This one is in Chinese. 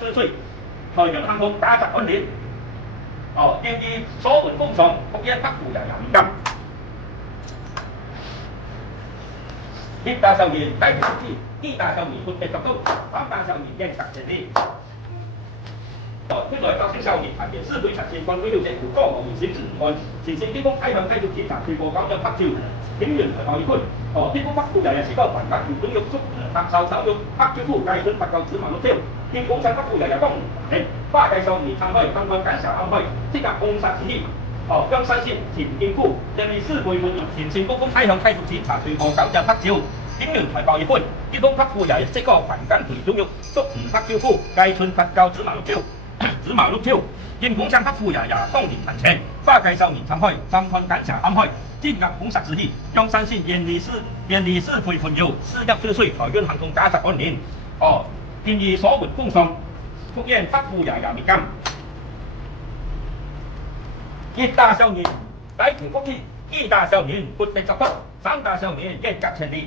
4歲，台灣航空價值安年。建議所門工廠福音北部人民金。1大少年第2次，2大少年活力十足，3大少年應實成年。本來教青少年排名4隊實現軍隊了政府多無形式案，前線機工開向繼續檢查全部9張拍照，警員台灣區。天公北部又是個環境條件約束，特首手續拍照夫計准不夠指紋6條。天公山北部又有東寧，花計少年參開，更換緊時候啱開，即刻控殺指協。將新線前見夫，人哋4倍滿前線高工開向繼續檢查全部9張拍照。警員台報一般，天公北部又是個環境條件約束，拍照夫計准不夠指紋6條。指紋6條，天公山北部又有東寧民情，花計少年參開，更換緊時候啱開。即刻控殺指協，將新線原理4倍盤搖，41歲台灣航空價值安年。建議所門工廠福建北部也有滅金。1大少年第2福氣，2大少年活力十足，3大少年應革成年。